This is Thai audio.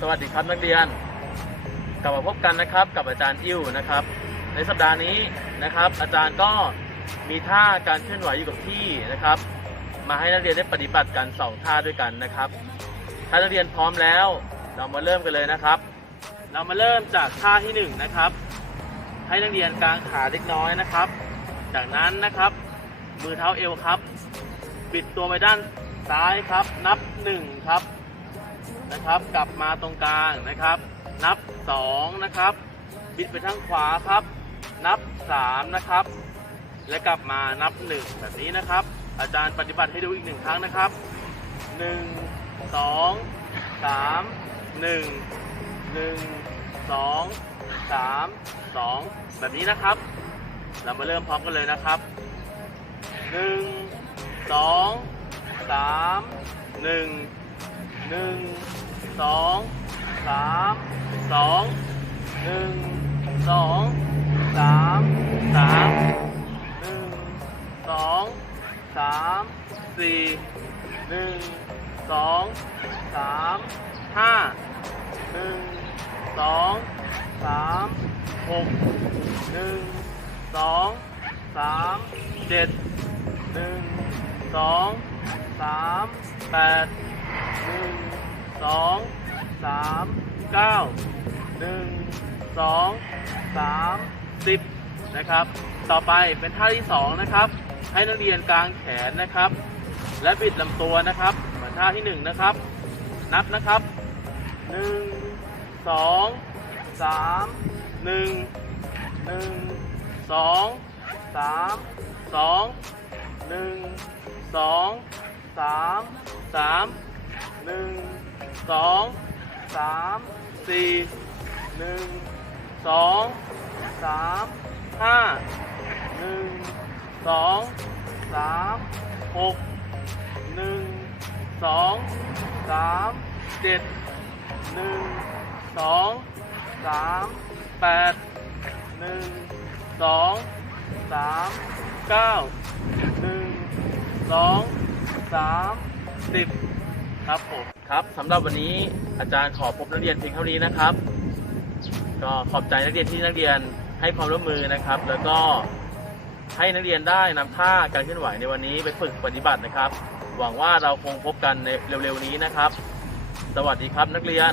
สวัสดีครับนักเรียน กลับมาพบกันนะครับกับอาจารย์อิ้วนะครับ ในสัปดาห์นี้นะครับ อาจารย์ก็มีท่าการเคลื่อนไหวอยู่กับที่นะครับ มาให้นักเรียนได้ปฏิบัติกันสองท่าด้วยกันนะครับ ถ้านักเรียนพร้อมแล้ว เรามาเริ่มกันเลยนะครับ เรามาเริ่มจากท่าที่หนึ่งนะครับ ให้นักเรียนกางขาเล็กน้อยนะครับ จากนั้นนะครับ มือเท้าเอวครับ บิดตัวไปด้านซ้ายครับ นับหนึ่งครับ นะครับ กลับมาตรงกลางนะครับ นับสองนะครับ บิดไปทางขวาครับ นับสามนะครับ และกลับมานับหนึ่งแบบนี้นะครับ อาจารย์ปฏิบัติให้ดูอีกหนึ่งครั้งนะครับหนึ่งสองสามหนึ่งหนึ่งสองสามสองแบบนี้นะครับ เรามาเริ่มพร้อมกันเลยนะครับหนึ่งสองสามหนึ่ง หนึ่งสองสามสองหนึ่งสองสามสามหนึ่งสองสามสี่หนึ่งสองสามห้าหนึ่งสองสามหกหนึ่งสองสามเจ็ดหนึ่งสองสามแปด หนึ่งสองสามเก้าหนึ่งสองสามสิบนะครับ ต่อไปเป็นท่าที่สองนะครับ ให้นักเรียนกางแขนนะครับ และบิดลำตัวนะครับเหมือนท่าที่หนึ่งนะครับ นับนะครับหนึ่งสองสามหนึ่งหนึ่งสองสามสองหนึ่งสองสามสาม หนึ่งสองสามสี่หนึ่งสองสามห้าหนึ่งสองสามหกหนึ่งสองสามเจ็ดหนึ่งสองสามแปดหนึ่งสองสามเก้าหนึ่งสองสามสิบ ครับผมครับสำหรับวันนี้อาจารย์ขอพบนักเรียนเพียงเท่านี้นะครับ ก็ขอบใจนักเรียนที่นักเรียนให้ความร่วมมือนะครับ แล้วก็ให้นักเรียนได้นำท่าการเคลื่อนไหวในวันนี้ไปฝึกปฏิบัตินะครับ หวังว่าเราคงพบกันในเร็วๆนี้นะครับ สวัสดีครับนักเรียน